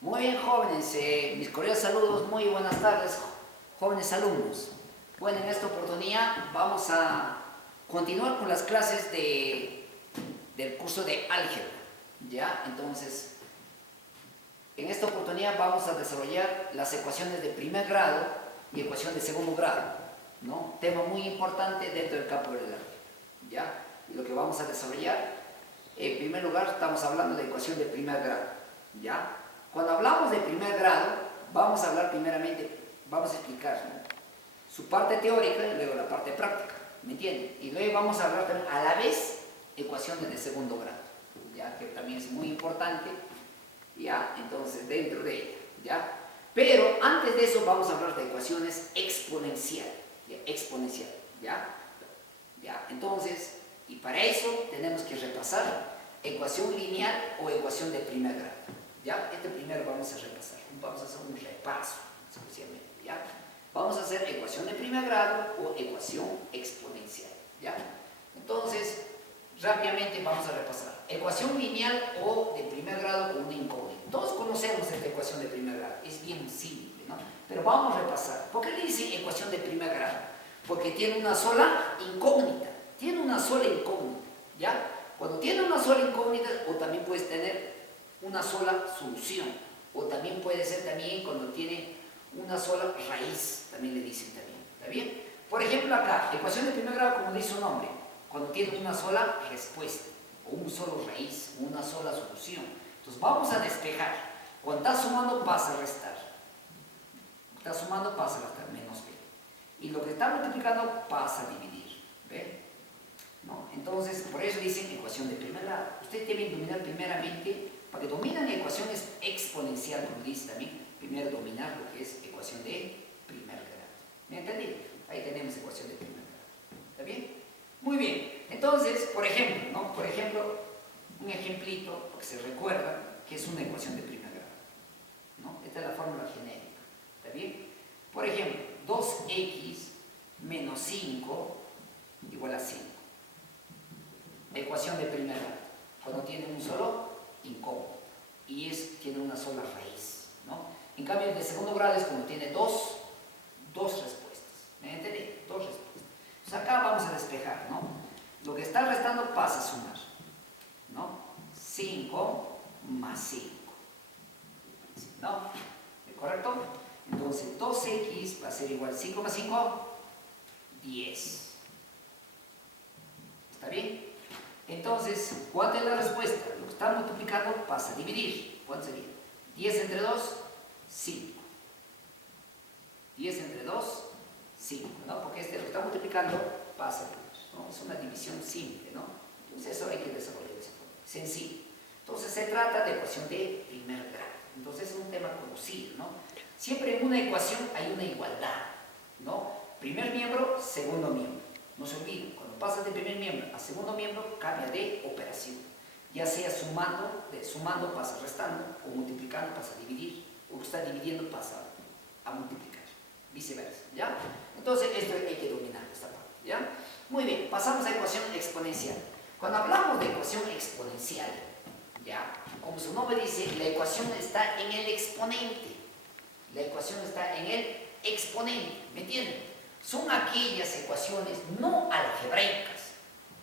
Muy bien, jóvenes, mis cordiales saludos, muy buenas tardes, jóvenes alumnos. Bueno, en esta oportunidad vamos a continuar con las clases del curso de álgebra, ¿ya? Entonces, en esta oportunidad vamos a desarrollar las ecuaciones de primer grado y ecuación de segundo grado, ¿no? Tema muy importante dentro del campo del álgebra, ¿ya? Y lo que vamos a desarrollar, en primer lugar, estamos hablando de ecuación de primer grado, ¿ya? Cuando hablamos de primer grado, vamos a hablar primeramente, vamos a explicar, ¿no?, su parte teórica y luego la parte práctica, ¿me entienden? Y luego vamos a hablar también a la vez ecuaciones de segundo grado, ¿ya? Que también es muy importante, ¿ya? Entonces, dentro de ella, ¿ya? Pero antes de eso vamos a hablar de ecuaciones exponenciales, ¿ya? Exponencial, ¿ya? ¿Ya? Entonces, y para eso tenemos que repasar ecuación lineal o ecuación de primer grado. ¿Ya? Este primero vamos a repasar, vamos a hacer un repaso, especialmente, ¿ya? Vamos a hacer ecuación de primer grado o ecuación exponencial, ¿ya? Entonces, rápidamente vamos a repasar. Ecuación lineal o de primer grado con una incógnita. Todos conocemos esta ecuación de primer grado, es bien simple, ¿no? Pero vamos a repasar. ¿Por qué le dicen ecuación de primer grado? Porque tiene una sola incógnita, ¿ya? Cuando tiene una sola incógnita, o también puedes tener una sola solución, o también puede ser también cuando tiene una sola raíz, también le dicen también, ¿está bien? Por ejemplo acá, ecuación de primer grado, como dice su nombre, cuando tiene una sola respuesta, o un solo raíz, o una sola solución. Entonces vamos a despejar. Cuando está sumando pasa a restar, está sumando pasa a restar, menos b, y lo que está multiplicando pasa a dividir, ¿ve? ¿No? Entonces, por eso dicen ecuación de primer grado. Ustedes deben dominar primeramente. Para que dominen ecuaciones exponencial, como dice también, primero dominar lo que es ecuación de primer grado. ¿Me entendieron? Ahí tenemos ecuación de primer grado. ¿Está bien? Muy bien. Entonces, por ejemplo, ¿no? Por ejemplo, un ejemplito, porque se recuerda que es una ecuación de primer grado, ¿no? Esta es la fórmula genérica. ¿Está bien? Por ejemplo, 2x menos 5 igual a 5. Ecuación de primer grado. Cuando tiene un solo incógnito y tiene una sola raíz, ¿no? En cambio, el de segundo grado es cuando tiene dos respuestas. ¿Me entendí? Dos respuestas. Entonces acá vamos a despejar, ¿no? Lo que está restando pasa a sumar, ¿no? 5 más 5, ¿no? ¿Es correcto? Entonces 2x va a ser igual a 5 más 5, 10. ¿Está bien? Entonces, ¿cuánta es la respuesta? Lo que está multiplicando pasa a dividir. ¿Cuánto sería? 10 entre 2, 5. 10 entre 2, 5, ¿no? Porque lo que está multiplicando pasa a dividir, ¿no? Es una división simple, ¿no? Entonces eso hay que desarrollar de esa forma. Sencillo. Entonces se trata de ecuación de primer grado. Entonces es un tema conocido, ¿no? Siempre en una ecuación hay una igualdad, ¿no? Primer miembro, segundo miembro. No se olviden, cuando pasas de primer miembro a segundo miembro, cambia de operación. Ya sea sumando pasa restando, o multiplicando pasa a dividir, o está dividiendo pasa a multiplicar, viceversa, ¿ya? Entonces, esto hay que dominar esta parte, ¿ya? Muy bien, pasamos a ecuación exponencial. Cuando hablamos de ecuación exponencial, ¿ya? Como su nombre dice, la ecuación está en el exponente. La ecuación está en el exponente, ¿me entienden? Son aquellas ecuaciones no algebraicas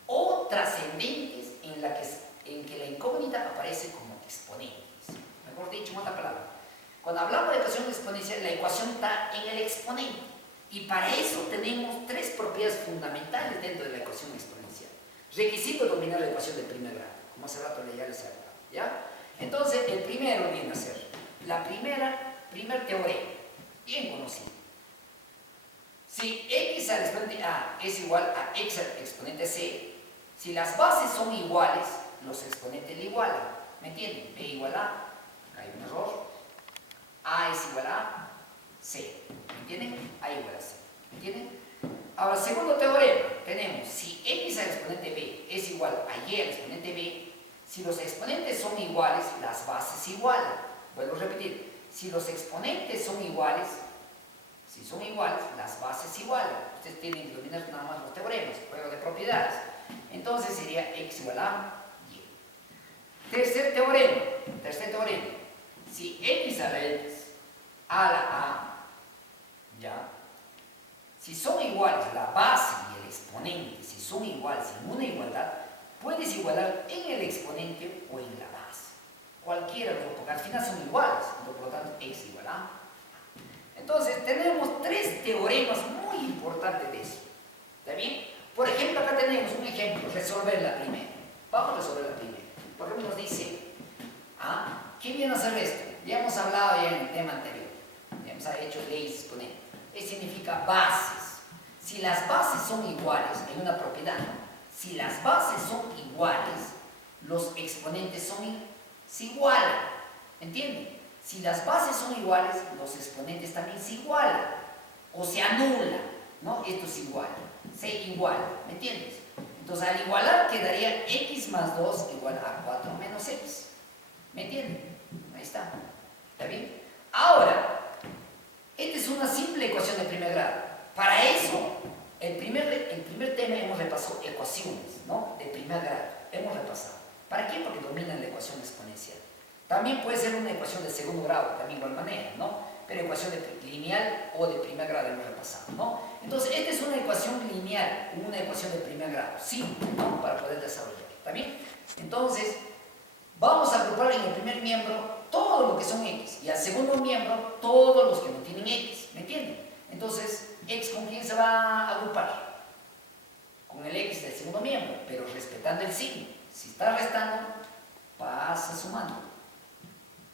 o trascendentes en que la incógnita aparece como exponentes. Mejor dicho, en otra palabra, cuando hablamos de ecuación exponencial, la ecuación está en el exponente. Y para eso tenemos tres propiedades fundamentales dentro de la ecuación exponencial. Requisito dominar la ecuación de primer grado, como hace rato ya les he hablado, ¿ya? Entonces, el primero viene a ser primer teorema, bien conocido. Si x al exponente a es igual a x al exponente c, si las bases son iguales, los exponentes le igualan. ¿Me entienden? B igual a, acá hay un error, a es igual a c. ¿Me entienden? A igual a c. ¿Me entienden? Ahora, segundo teorema, tenemos si x al exponente b es igual a y al exponente b, si los exponentes son iguales, las bases igualan. Vuelvo a repetir, si los exponentes son iguales, si son iguales, las bases igualan. Ustedes tienen que dominar nada más los teoremas, juego de propiedades. Entonces sería x igual a y. Tercer teorema. Si x x a la x a la a, ¿ya? Si son iguales la base y el exponente, si son iguales en una igualdad, puedes igualar en el exponente o en la base. Cualquiera, porque al final son iguales, por lo tanto x igual a. Entonces tenemos tres teoremas muy importantes de eso. ¿Está bien? Por ejemplo, acá tenemos un ejemplo, resolver la primera. Vamos a resolver la primera. Por ejemplo, nos dice, ¿qué viene a hacer esto? Ya hemos hablado ya en el tema anterior. Ya hemos hecho leyes exponentes. Esto significa bases. Si las bases son iguales en una propiedad, si las bases son iguales, los exponentes se igualan. ¿Entienden? Si las bases son iguales, los exponentes también se igualan o se anulan, ¿no? Esto es igual, se iguala, ¿me entiendes? Entonces al igualar quedaría x más 2 igual a 4 menos x, ¿me entienden? Ahí está, ¿está bien? Ahora, esta es una simple ecuación de primer grado. Para eso, el primer tema hemos repasado ecuaciones, ¿no? De primer grado, hemos repasado. ¿Para qué? Porque dominan la ecuación exponencial. También puede ser una ecuación de segundo grado, también de igual manera, ¿no? Pero ecuación lineal o de primer grado hemos repasado, ¿no? Entonces, esta es una ecuación lineal, una ecuación de primer grado, simple, ¿no? Para poder desarrollar, ¿está bien? Entonces, vamos a agrupar en el primer miembro todo lo que son x y al segundo miembro todos los que no tienen x, ¿me entienden? Entonces, x con quién se va a agrupar? Con el x del segundo miembro, pero respetando el signo. Si está restando, pasa sumando.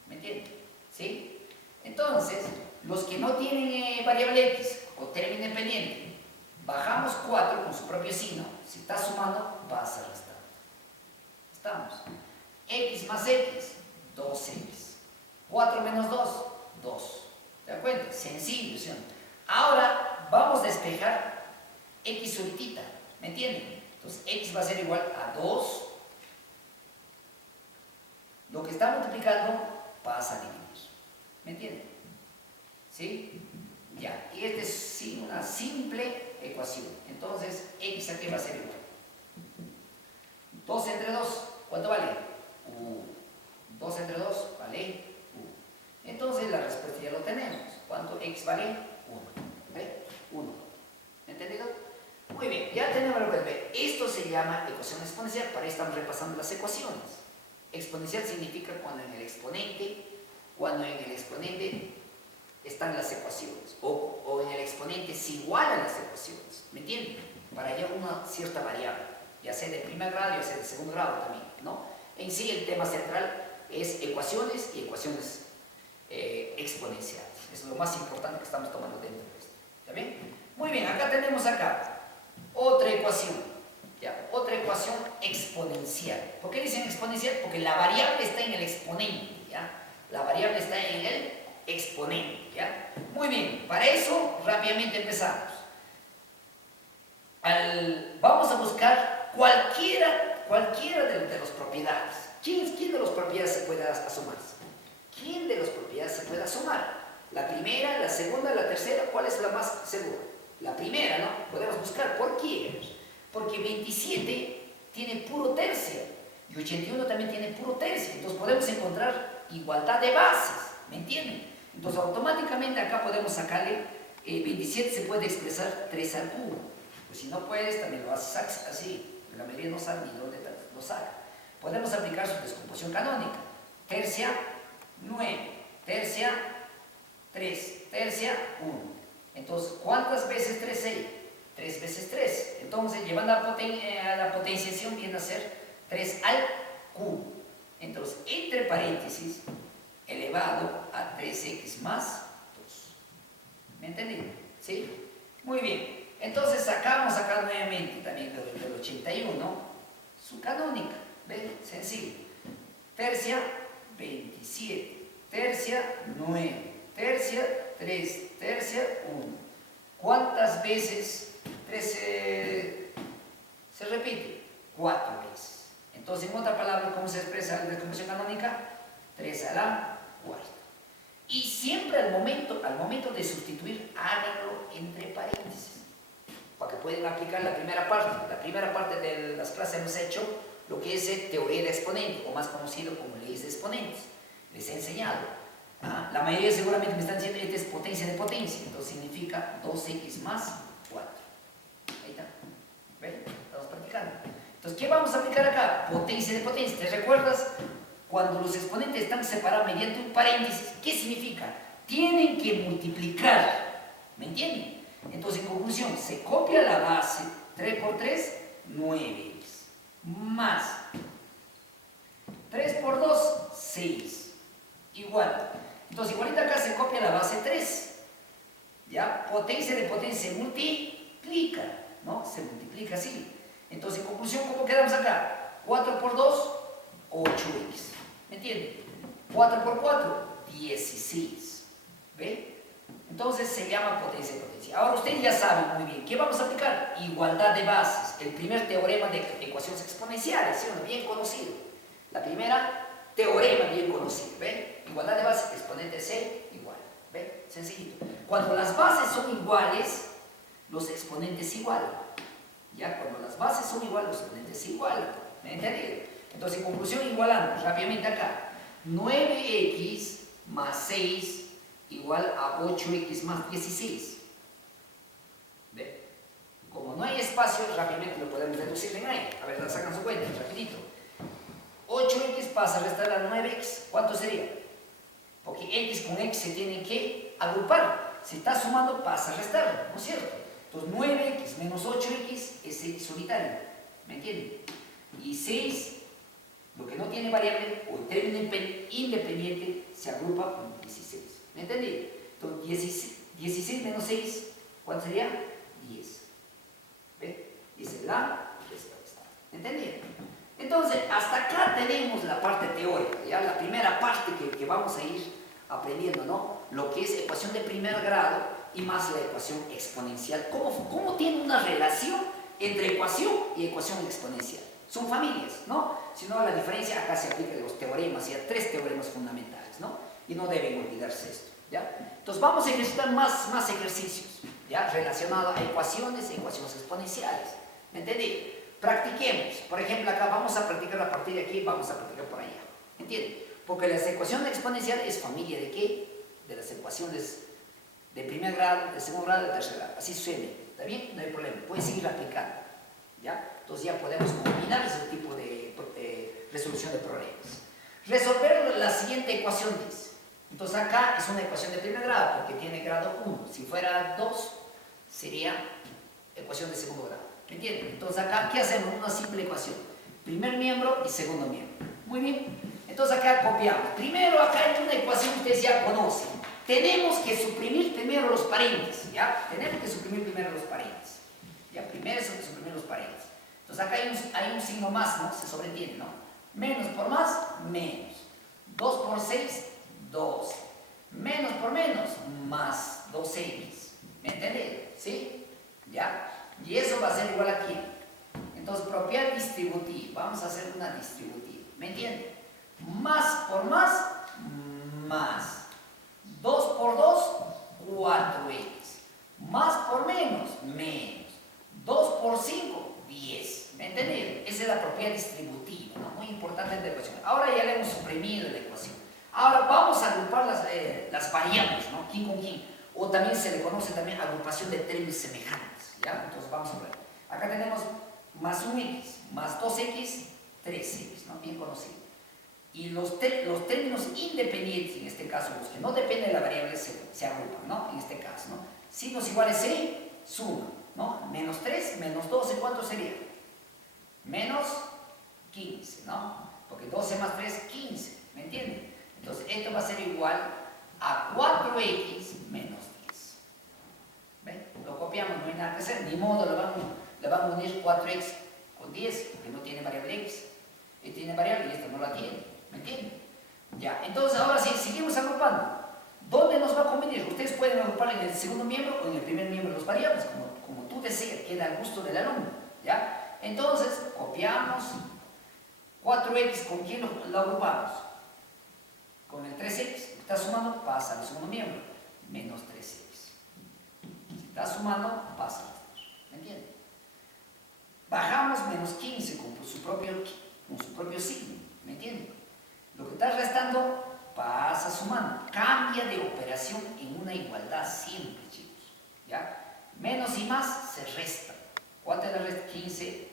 ¿Me entienden? ¿Sí? Entonces, los que no tienen variable x o término independiente, bajamos 4 con su propio signo. Si está sumando, pasa restando. Estamos. X más x, 2x. 4 menos 2, 2. ¿Te das cuenta? Sencillo, ¿sí? Ahora vamos a despejar x solitita. ¿Me entienden? Entonces, x va a ser igual a 2. Lo que está multiplicando pasa a dividir. ¿Me entienden? ¿Sí? Ya. Y esta es una simple ecuación. Entonces, x aquí va a ser igual. 2 entre 2, ¿cuánto vale? 1. 2 entre 2 vale 1. Entonces, la respuesta ya lo tenemos. ¿Cuánto x vale? 1. ¿Ve? 1. ¿Entendido? Muy bien, ya tenemos lo que ver. Esto se llama ecuación exponencial. Para ahí estamos repasando las ecuaciones. Exponencial significa cuando en el exponente están las ecuaciones o en el exponente se igualan las ecuaciones, ¿me entienden? Para hallar una cierta variable, ya sea de primer grado, ya sea de segundo grado también, ¿no? En sí el tema central es ecuaciones y ecuaciones exponenciales. Eso es lo más importante que estamos tomando dentro de esto, ¿está bien? Muy bien, acá tenemos otra ecuación. ¿Ya? Otra ecuación exponencial. ¿Por qué dicen exponencial? Porque la variable está en el exponente, ¿ya? La variable está en el exponente, ¿ya? Muy bien, para eso rápidamente empezamos. Vamos a buscar cualquiera de las propiedades. ¿Quién de las propiedades se puede asomar? ¿Quién de las propiedades se puede asomar? La primera, la segunda, la tercera, ¿cuál es la más segura? La primera, ¿no? Podemos buscar. ¿Por qué? Porque 27 tiene puro tercio y 81 también tiene puro tercio. Entonces podemos encontrar igualdad de bases, ¿me entienden? Entonces automáticamente acá podemos sacarle 27 se puede expresar 3 al cubo. Pues si no puedes, también lo haces así. La mayoría no sabe ni dónde lo saca. Podemos aplicar su descomposición canónica. Tercia, 9. Tercia, 3. Tercia, 1. Entonces, ¿cuántas veces 3 hay? 3 veces 3. Entonces, llevando a la potenciación viene a ser 3 al cubo. Entonces, entre paréntesis, elevado a 3x más 2. ¿Me entendieron? ¿Sí? Muy bien. Entonces, vamos a sacar nuevamente también del 81, su canónica. ¿Ven? Sencillo. Tercia, 27. Tercia, 9. Tercia, 3. Tercia, 1. ¿Cuántas veces 3 se repite? 4 veces. Entonces, en otra palabra, ¿cómo se expresa la descomposición canónica? 3 a la cuarta. Y siempre al momento de sustituir, háganlo entre paréntesis, para que puedan aplicar la primera parte. La primera parte de las clases hemos hecho lo que es teoría de exponentes, o más conocido como leyes de exponentes. Les he enseñado. La la mayoría seguramente me están diciendo, esta es potencia de potencia, entonces significa 2x más 4. Ahí está. ¿Ven? Estamos practicando. Entonces, ¿qué vamos a aplicar acá? Potencia de potencia. ¿Te recuerdas? Cuando los exponentes están separados mediante un paréntesis, ¿qué significa? Tienen que multiplicar. ¿Me entienden? Entonces, en conclusión, se copia la base 3 por 3, 9x. Más 3 por 2, 6. Igual. Entonces, igualito acá se copia la base 3. ¿Ya? Potencia de potencia se multiplica. ¿No? Se multiplica así. Entonces, en conclusión, ¿cómo quedamos acá? 4 por 2, 8x. ¿Me entienden? 4 por 4, 16. ¿Ve? Entonces se llama potencia de potencia. Ahora ustedes ya saben muy bien, ¿qué vamos a aplicar? Igualdad de bases, el primer teorema de ecuaciones exponenciales, ¿sí? Bien conocido. La primera, teorema bien conocido, ¿ve? Igualdad de bases, exponente C igual, ¿ve? Sencillito. Cuando las bases son iguales, los exponentes igualan. Ya, cuando las bases son iguales, los exponentes se igualan. ¿Me entendieron? Entonces, en conclusión, igualamos rápidamente acá. 9x más 6 igual a 8x más 16. ¿Ve? Como no hay espacio, rápidamente lo podemos reducir en ahí. A ver, sacan su cuenta, rapidito. 8x pasa a restar a 9x, ¿cuánto sería? Porque x con x se tienen que agrupar. Si está sumando, pasa a restar, ¿no es cierto? Entonces 9x menos 8x es x unitario, ¿me entienden? Y 6, lo que no tiene variable o término independiente, se agrupa con 16. ¿Me entendí? Entonces 16 menos 6, ¿cuánto sería? 10. ¿Ve? Esa es la respuesta. ¿Me entendieron? Entonces, hasta acá tenemos la parte teórica, ya la primera parte que vamos a ir aprendiendo, ¿no? Lo que es ecuación de primer grado y más la ecuación exponencial. ¿Cómo tiene una relación entre ecuación y ecuación exponencial? Son familias, ¿no? Si no, la diferencia acá se aplica de los teoremas, y a 3 teoremas fundamentales, ¿no? Y no deben olvidarse esto, ¿ya? Entonces vamos a ejercitar más ejercicios, ¿ya? Relacionados a ecuaciones e ecuaciones exponenciales. ¿Me entendí? Practiquemos. Por ejemplo, acá vamos a practicar a partir de aquí, vamos a practicar por allá. ¿Entienden? Porque la ecuación exponencial es familia ¿de qué? De las ecuaciones de primer grado, de segundo grado, de tercer grado. Así sucede. ¿Está bien? No hay problema. Puedes seguir aplicando. ¿Ya? Entonces ya podemos combinar ese tipo de resolución de problemas. Resolver la siguiente ecuación dice. Entonces acá es una ecuación de primer grado porque tiene grado 1. Si fuera 2, sería ecuación de segundo grado. ¿Me entienden? Entonces acá, ¿qué hacemos? Una simple ecuación. Primer miembro y segundo miembro. Muy bien. Entonces acá copiamos. Primero acá hay una ecuación que ustedes ya conocen. Tenemos que suprimir primero los paréntesis. ¿Ya? Tenemos que suprimir primero los paréntesis. Ya, primero es suprimir los paréntesis. Entonces acá hay un signo más, ¿no? Se sobreentiende, ¿no? Menos por más, menos. 2 por 6, 2. Menos por menos, más 2x. ¿Me entendieron? ¿Sí? ¿Ya? Y eso va a ser igual aquí. Entonces, propiedad distributiva. Vamos a hacer una distributiva. ¿Me entienden? Más por más, más. 2 por 2, 4x. Más por menos, menos. 2 por 5, 10. ¿Me entendieron? Esa es la propiedad distributiva, ¿no? Muy importante en la ecuación. Ahora ya le hemos suprimido la ecuación. Ahora vamos a agrupar las variables, ¿no? Quién con quién. O también se le conoce también agrupación de términos semejantes. ¿Ya? Entonces vamos a ver. Acá tenemos más 1x, más 2x, 3x, ¿no? Bien conocido. Y los términos independientes, en este caso, los que no dependen de la variable, se agrupan, ¿no? En este caso, ¿no? Signos iguales se suman, ¿no? Menos 3, menos 12, ¿cuánto sería? Menos 15, ¿no? Porque 12 más 3, 15, ¿me entienden? Entonces, esto va a ser igual a 4x menos 10. ¿Ven? Lo copiamos, no hay nada que hacer, ni modo le vamos a unir 4x con 10, porque no tiene variable x. Este tiene variable y esta no la tiene, ¿me entienden? Ya, entonces ahora sí, seguimos agrupando. ¿Dónde nos va a convenir? Ustedes pueden agrupar en el segundo miembro o en el primer miembro de los variables, como tú deseas, queda al gusto del alumno, ¿ya? Entonces, copiamos 4x, ¿con quién lo agrupamos? Con el 3x, está sumando, pasa al segundo miembro, menos 3x. Si está sumando, pasa al otro. ¿Me entienden? Bajamos menos 15 con su propio signo. ¿Me entienden? Lo que está restando, pasa sumando. Cambia de operación en una igualdad siempre, chicos. ¿Ya? Menos y más se resta. ¿Cuánto es la resta? 15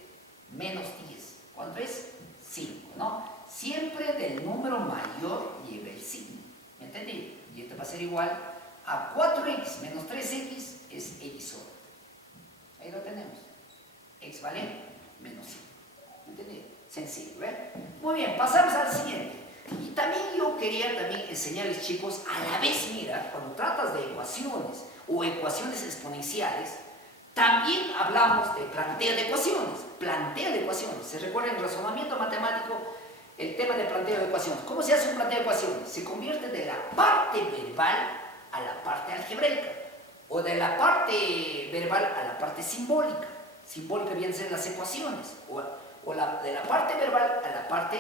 menos 10. ¿Cuánto es? 5, ¿no? Siempre del número mayor lleva el signo. ¿Me entendí? Y esto va a ser igual a 4x menos 3x es x sobre. Ahí lo tenemos. X vale menos 5. ¿Me entendí? Sencillo, ¿eh? Muy bien, pasamos al siguiente. Y también yo quería enseñarles, chicos, a la vez, mira, cuando tratas de ecuaciones o ecuaciones exponenciales, también hablamos de planteo de ecuaciones. Planteo de ecuaciones. ¿Se recuerda en razonamiento matemático el tema de planteo de ecuaciones? ¿Cómo se hace un planteo de ecuaciones? Se convierte de la parte verbal a la parte algebraica, o de la parte verbal a la parte simbólica. Simbólica vienen a ser las ecuaciones, o de la parte verbal a la parte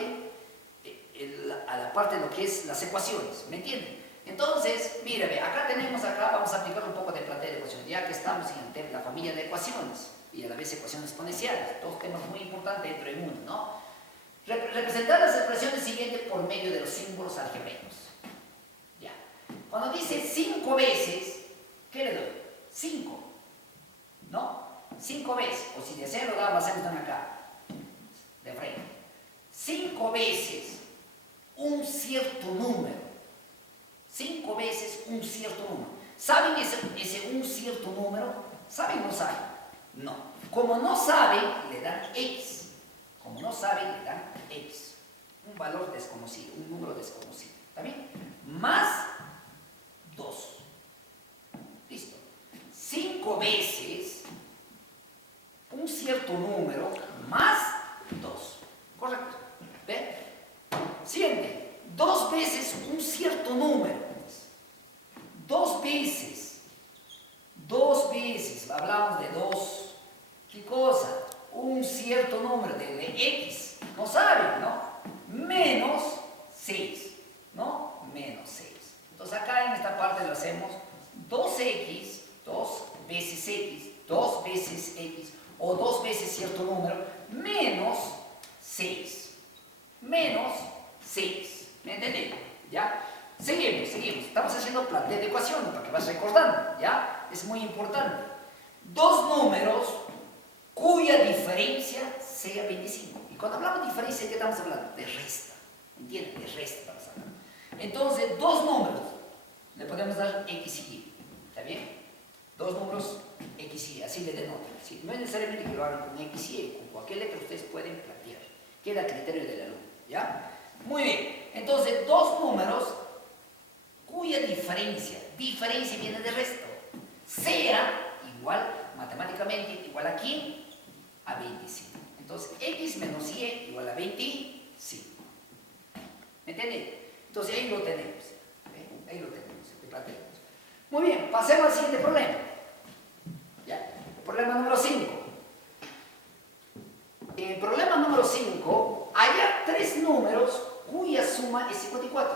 de lo que es las ecuaciones. ¿Me entienden? Entonces, mírame, vamos a aplicar un poco de planteo de ecuaciones, ya que estamos en la familia de ecuaciones y a la vez ecuaciones exponenciales, dos temas muy importantes dentro del mundo, ¿no? Representar las expresiones siguientes por medio de los símbolos algebraicos. Ya. Cuando dice 5 veces, ¿qué le doy? 5, ¿no? 5 veces, o si deseo lo damos, hacemos acá, de frente. 5 veces un cierto número. 5 veces un cierto número. ¿Saben ese un cierto número? ¿Saben o no saben? No. Como no saben, le dan X. Como no saben, le dan X. Un valor desconocido, un número desconocido. ¿Está bien? Más 2. Listo. 5 veces un cierto número más 2. ¿Correcto? ¿Ve? Siguiente. 2 veces un cierto número. 2 veces. 2 veces. Hablamos de 2. ¿Qué cosa? Un cierto número de X. No saben, ¿no? Menos 6. ¿No? Menos 6. Entonces acá en esta parte lo hacemos 2x, 2 veces x, 2 veces x, o 2 veces cierto número, menos 6. Menos 6. ¿Me entendí? ¿Ya? Seguimos. Estamos haciendo planteo de ecuaciones para que vas recordando, ¿ya? Es muy importante. 2 números cuya diferencia sea 25. Y cuando hablamos de diferencia, ¿de qué estamos hablando? De resta. ¿Entienden? De resta estamos hablando. Entonces, 2 números le podemos dar x y y. ¿Está bien? 2 números x y y, así le denotan. ¿Sí? No es necesariamente que lo hagan con x y y, con cualquier letra ustedes pueden plantear. Queda a criterio del alumno, ¿ya? Muy bien. Entonces, 2 números cuya diferencia viene de resto, sea igual, matemáticamente, igual a ¿quién? A 25. Entonces, x menos y igual a 25. ¿Me entienden? Entonces, ahí lo tenemos. Ahí lo tenemos. Muy bien, pasemos al siguiente problema. ¿Ya? El problema número 5. En el problema número 5, hallar 3 números cuya suma es 54.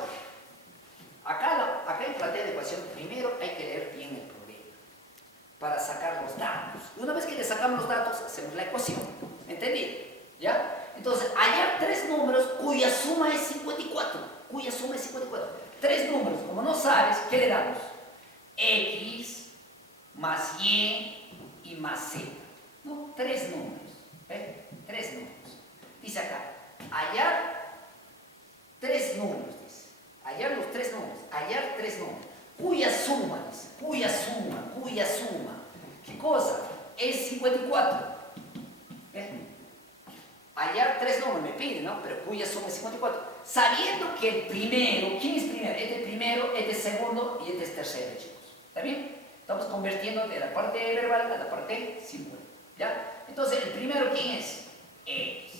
Acá en planteo de ecuación, primero hay que leer bien el problema para sacar los datos. Y una vez que le sacamos los datos, hacemos la ecuación. ¿Entendí? ¿Ya? Entonces, hallar 3 números cuya suma es 54. Cuya suma es 54. 3 números, como no sabes, ¿qué le damos? X más Y y más Z. ¿No? 3 números. ¿Ve? 3 números. Dice acá, hallar 3 números. Dice. Hallar los 3 números. Hallar 3 números. Cuya suma, dice. Cuya suma. ¿Qué cosa? Es 54. ¿Ve? Hallar 3 números, me pide, ¿no? Pero cuya suma es 54. Sabiendo que el primero, ¿quién es primero? Este es primero, este es segundo y este es tercero, chicos. ¿Está bien? Estamos convirtiendo de la parte verbal a la parte simbólica. ¿Ya? Entonces, el primero, ¿quién es? X.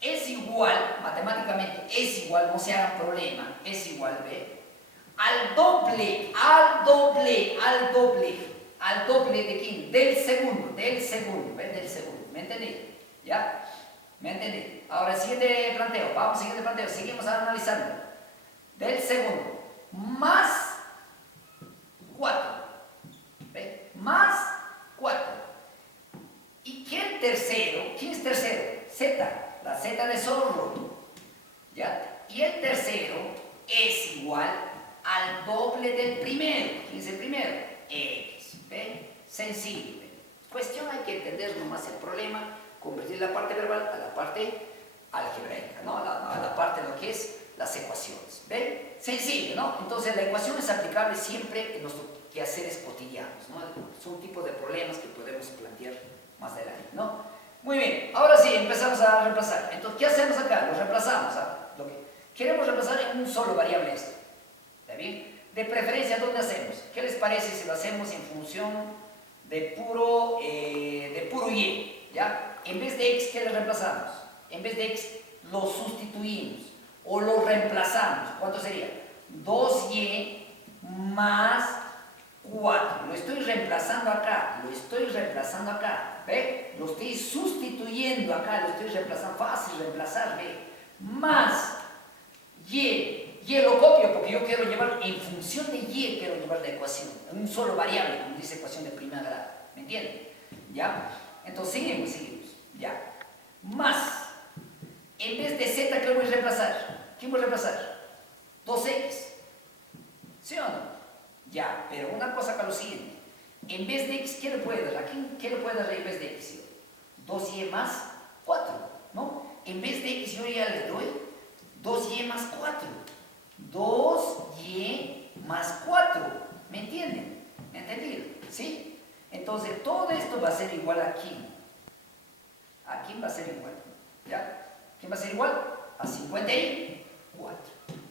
Es igual, matemáticamente, es igual, no se haga problema, es igual, ¿ve? Al doble de quién? Del segundo, ¿ven? Del segundo, ¿me entendí? ¿Ya? ¿Me entendí? Ahora, siguiente planteo, seguimos analizando. Del segundo, más 4, ¿ve? Más 4. ¿Y qué el tercero? ¿Quién es tercero? Z, la Z de zorro, ¿ya? Y el tercero es doble del primero. ¿Quién es el primero? X. ¿Ve? Sencillo. ¿Ve? Cuestión, hay que entender nomás el problema, convertir la parte verbal a la parte algebraica, ¿no? A la parte de lo que es las ecuaciones. ¿Ven? Sencillo, ¿no? Entonces la ecuación es aplicable siempre en nuestros quehaceres cotidianos, ¿no? Son tipos de problemas que podemos plantear más adelante, ¿no? Muy bien, ahora sí, empezamos a reemplazar. Entonces, ¿qué hacemos acá? Lo reemplazamos, ¿ah? Lo que queremos reemplazar en un solo variable esto. ¿Está bien? De preferencia, ¿dónde hacemos? ¿Qué les parece si lo hacemos en función de puro y? ¿Ya? En vez de x, ¿qué le reemplazamos? En vez de x, lo sustituimos o lo reemplazamos. ¿Cuánto sería? 2y más 4. Lo estoy reemplazando acá, ¿ve? Lo estoy sustituyendo acá, lo estoy reemplazando, fácil reemplazar, ¿ve? Más y lo copio porque yo quiero llevar, en función de y quiero llevar la ecuación, en un solo variable, como dice ecuación de primer grado, ¿me entienden? ¿Ya? Entonces seguimos, ¿ya? Más, en vez de z, ¿qué voy a reemplazar? ¿Qué voy a reemplazar? 2x, ¿sí o no? Ya, pero una cosa para lo siguiente. En vez de x, ¿qué le puede dar? ¿A qué le puede dar en vez de x? 2y más 4, ¿no? En vez de x yo ya le doy 2y más 4. 2y más 4. ¿Me entienden? ¿Me entendido? ¿Sí? Entonces todo esto va a ser igual a quién. ¿A quién va a ser igual? ¿Ya? ¿Quién va a ser igual? A 54.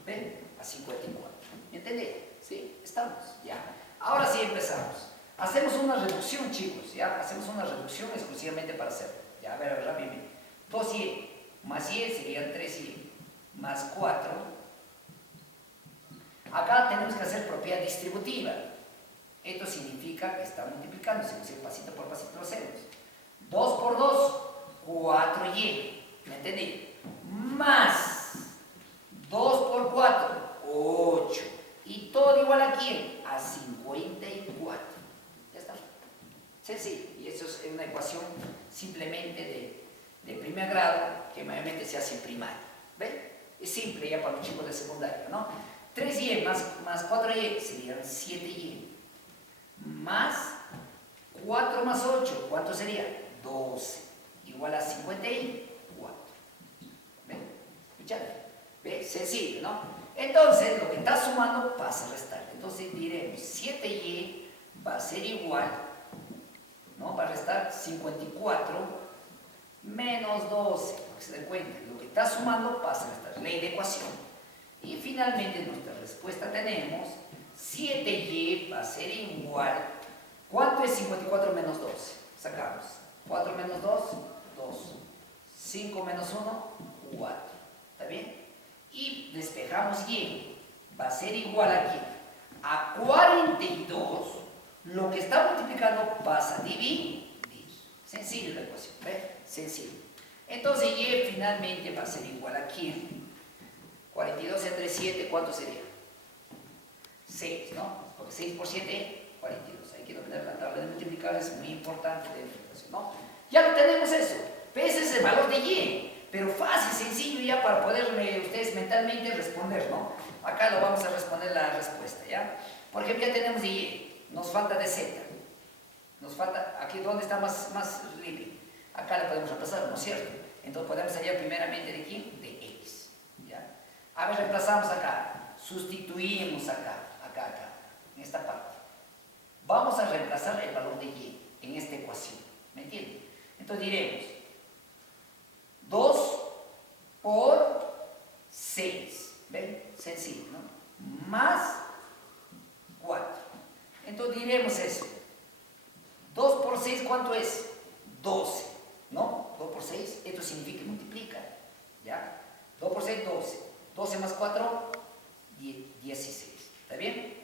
¿Ven? A 54. ¿Me entienden? ¿Sí? ¿Estamos? Ya. Ahora sí empezamos. Hacemos una reducción, chicos, ¿ya? Hacemos una reducción exclusivamente para hacerlo. Ya, a ver, rápidamente. 2y más y serían 3y más 4. Acá tenemos que hacer propiedad distributiva. Esto significa que está multiplicando, si pasito por pasito lo hacemos. 2 por 2, 4y. ¿Me entendí? Más 2 por 4, 8. Y todo igual a quién? A 54. Ya está. Sencillo. Y eso es una ecuación simplemente de primer grado que mayormente se hace en primaria. ¿Ven? Es simple ya para los chicos de secundaria, ¿no? 3y más 4y serían 7y. Más 4 más 8, ¿cuánto sería? 12. Igual a 54. ¿Ven? ¿Escucharon? ¿Ven? Sencillo, ¿no? Entonces, lo que está sumando pasa a restar. Entonces diremos 7y va a ser igual, ¿no? Va a restar 54 menos 12. Para que se den cuenta, lo que está sumando pasa a restar. Ley de ecuación. Y finalmente, en nuestra respuesta tenemos 7y va a ser igual. ¿Cuánto es 54 menos 12? Sacamos. 4 menos 2, 2. 5 menos 1, 4. ¿Está bien? Y despejamos y va a ser igual a ¿qué? A 42. Lo que está multiplicando pasa a dividir. Sencillo la ecuación, ¿ves? Sencillo. Entonces y finalmente va a ser igual a ¿quién? 42 entre 7, ¿cuánto sería? 6, ¿no? Porque 6 por 7, 42. Hay que obtener la tabla de multiplicar, es muy importante de la ecuación, ¿no? Ya lo tenemos eso. Ese es el valor de y. Pero fácil, sencillo ya para poder ustedes mentalmente responder, ¿no? Acá lo vamos a responder la respuesta, ¿ya? Por ejemplo, ya tenemos de y, nos falta de z. Nos falta, aquí ¿dónde está más libre? Acá le podemos reemplazar, ¿no es cierto? Entonces podemos hallar primeramente de quién? De x, ¿ya? A ver, reemplazamos acá, sustituimos acá, en esta parte. Vamos a reemplazar el valor de y en esta ecuación, ¿me entienden? Entonces diremos 2 por 6, ¿ven? Sencillo, ¿no? Más 4. Entonces diremos eso. 2 por 6, ¿cuánto es? 12, ¿no? 2 por 6, esto significa que multiplica, ¿ya? 2 por 6, 12. 12 más 4, 16. ¿Está bien?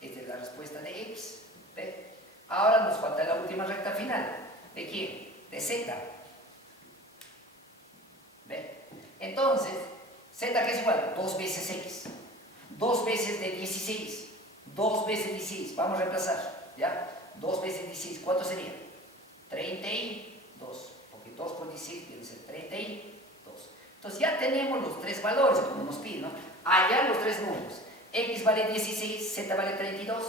Esta es la respuesta de x, ¿ven? Ahora nos falta la última recta final. ¿De quién? De z. ¿Ven? Entonces, z que es igual, 2 veces x, 2 veces de 16, 2 veces 16, vamos a reemplazar, ¿ya? 2 veces 16, ¿cuánto sería? 32, porque 2 por 16 debe ser 32. Entonces ya tenemos los tres valores, como nos piden, ¿no? Hallar los tres números. X vale 16, Z vale 32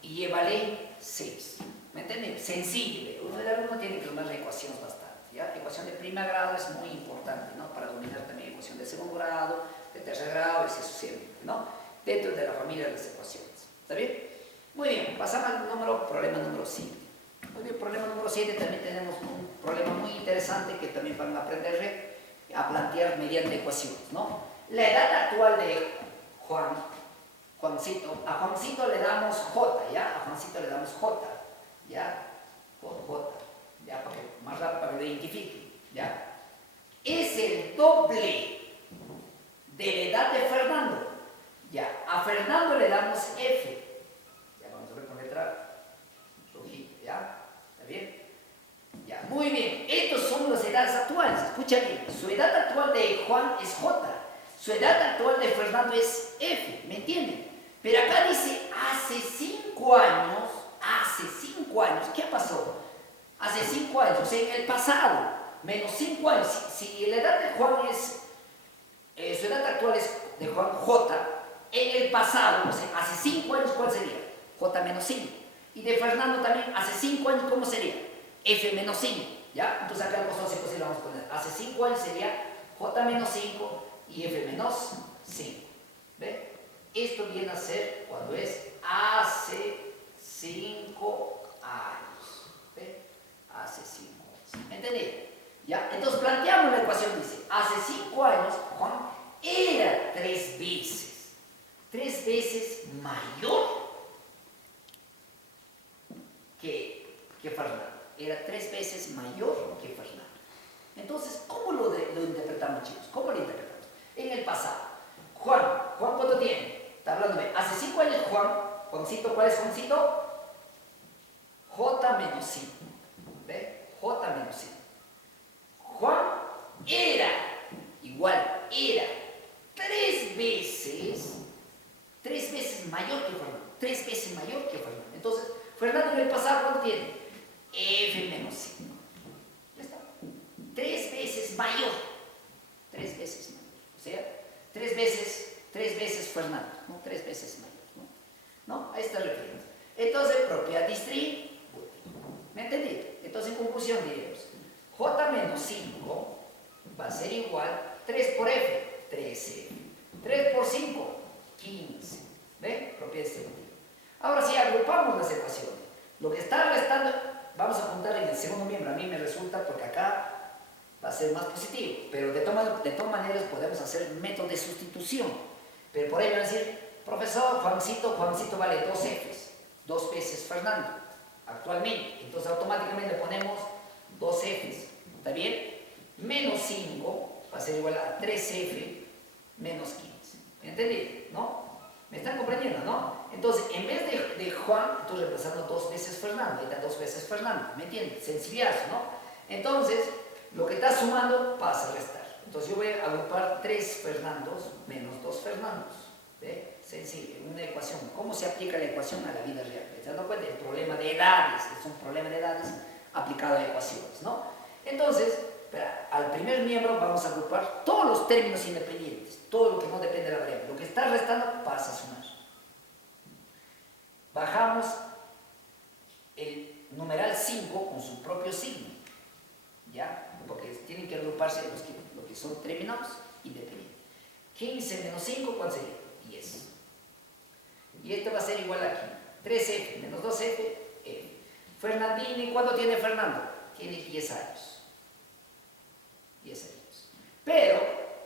y Y vale 6. ¿Me entienden? Sencillo. El alumno tiene que tomar la ecuación bastante. ¿Ya? Ecuación de primer grado es muy importante, ¿no? Para dominar también ecuación de segundo grado, de tercer grado y así sucesivamente, ¿no? Dentro de la familia de las ecuaciones. ¿Está bien? Muy bien, pasamos al problema número 7. Muy bien, problema número 7 también tenemos un problema muy interesante que también van a aprender a plantear mediante ecuaciones, ¿no? La edad actual de Juancito, a Juancito le damos J, ¿ya? A Juancito le damos J, ¿ya? J, ¿ya? Para que más rápido para que lo identifique, ¿ya? Es el doble de la edad de Fernando, ¿ya? A Fernando le damos F, ya vamos a ver con letra rojita, ¿ya? ¿Está bien? Ya, muy bien, estos son las edades actuales, escucha bien, su edad actual de Juan es J, su edad actual de Fernando es F, ¿me entienden? Pero acá dice hace 5 años, ¿qué pasó? Hace 5 años, o sea, en el pasado, menos 5 años, si la edad de Juan es, su edad actual es de Juan J, en el pasado, o sea, hace 5 años, ¿cuál sería? J menos 5. Y de Fernando también, hace 5 años, ¿cómo sería? F menos 5, ¿ya? Entonces acá los conceptos sí lo vamos a poner. Hace 5 años sería J menos 5 y F menos 5. ¿Ve? Esto viene a ser cuando es hace 5 años. ¿Ve? Hace 5 años. ¿Entendieron? ¿Ya? Entonces planteamos la ecuación, dice, hace 5 años Juan era 3 veces mayor que Fernando. Era 3 veces mayor que Fernando. Entonces, ¿cómo lo interpretamos, chicos? ¿Cómo lo interpretamos? En el pasado, Juan ¿cuánto tiene? Está hablando de, hace 5 años Juancito, ¿cuál es Juancito? J menos 5. ¿Ve? J menos 5. Juan era 3 veces mayor que Fernando. 3 veces mayor que Fernando. Entonces, Fernando en el pasado, ¿cuánto tiene? F menos 5. Ya está. 3 veces mayor. 3 veces mayor. O sea, 3 veces Fernando. ¿No? 3 veces mayor. ¿No? Ahí está refiriendo. Entonces, propiedad distributiva. ¿Me entendí? Entonces, en conclusión diremos, J menos 5 va a ser igual 3 por F, 13. 3 por 5, 15. ¿Ve? Propiedad distributiva. Ahora sí, agrupamos las ecuaciones. Lo que está restando, vamos a apuntar en el segundo miembro. A mí me resulta porque acá va a ser más positivo. Pero de todas maneras podemos hacer método de sustitución. Pero por ahí van a decir, profesor, Juancito vale 2 Fs. 2 veces Fernando, actualmente. Entonces automáticamente le ponemos 2 Fs. ¿Está bien? Menos 5 va a ser igual a 3F menos 15. ¿Me entendí? ¿No? ¿Me están comprendiendo, no? Entonces, en vez de Juan, estoy reemplazando 2 veces Fernando. Ahí está 2 veces Fernando. ¿Me entiendes? Sencillazo, ¿no? Entonces, lo que está sumando pasa a restar. Entonces, yo voy a agrupar 3 Fernandos menos 2 Fernandos. ¿Ve? Sencillo, en una ecuación. ¿Cómo se aplica la ecuación a la vida real? ¿Se dan cuenta? El problema de edades. Es un problema de edades aplicado a ecuaciones, ¿no? Entonces, al primer miembro vamos a agrupar todos los términos independientes, todo lo que no depende de la variable. Lo que está restando pasa a sumar. Bajamos el numeral 5 con su propio signo, ¿ya? Porque tienen que agruparse los que son términos independientes. 15 menos 5, ¿cuál sería? 10. Y esto va a ser igual aquí. 3F menos 2F, F. Fernandini, ¿cuánto tiene Fernando? Tiene 10 años. 10 años. Pero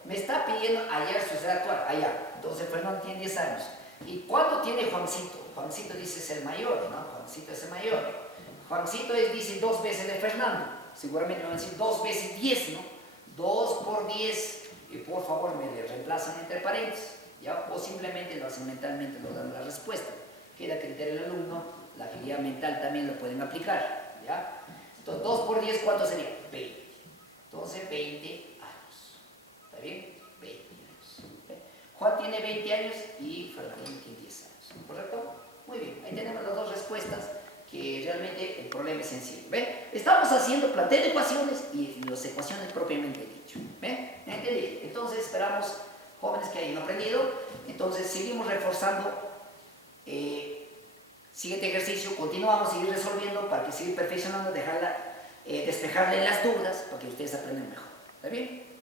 me está pidiendo hallar su edad actual. Allá. Entonces Fernando tiene 10 años. ¿Y cuánto tiene Juancito? Juancito dice es el mayor, ¿no? Juancito es el mayor. Juancito dice 2 veces de Fernando. Seguramente me van a decir 2 veces 10, ¿no? 2 por 10. Y por favor me le reemplazan entre paréntesis. ¿Ya? O simplemente lo hacen mentalmente, lo dan la respuesta. Queda a criterio del alumno. La agilidad mental también lo pueden aplicar. ¿Ya? Entonces 2 por 10, ¿cuánto sería? 20. Entonces 20 años. ¿Está bien? 20 años. Juan tiene 20 años y Fernando tiene 10 años. ¿Correcto? Muy bien. Ahí tenemos las 2 respuestas que realmente el problema es sencillo. ¿Ve? Estamos haciendo planteo de ecuaciones y las ecuaciones propiamente dicho. ¿Ve? ¿Entendí? Entonces esperamos jóvenes que hayan aprendido. Entonces seguimos reforzando. Siguiente ejercicio, continuamos a seguir resolviendo para que siga perfeccionando, despejarle las dudas para que ustedes aprendan mejor. ¿Está bien?